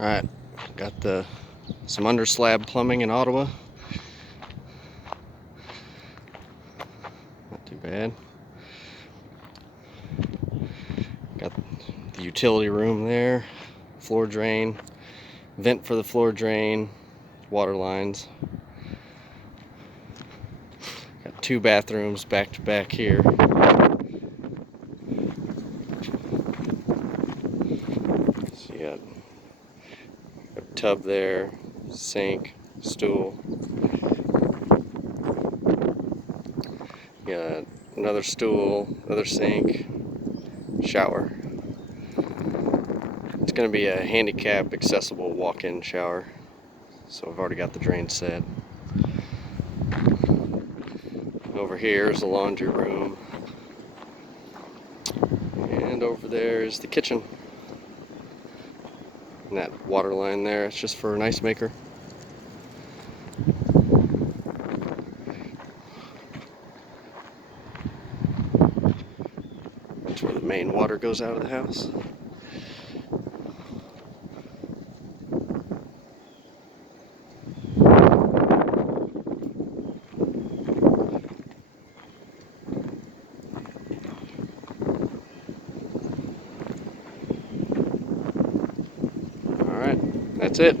Alright, got some under slab plumbing in Ottawa. Not too bad. Got the utility room there, floor drain, vent for the floor drain, water lines. Got 2 bathrooms back to back here. So you got a tub there, sink, stool. Got another stool, another sink, shower. It's going to be a handicap accessible walk-in shower, so I've already got the drain set. Over here is the laundry room, and over there is the kitchen. And that water line there, it's just for an ice maker. That's where the main water goes out of the house. Alright, that's it.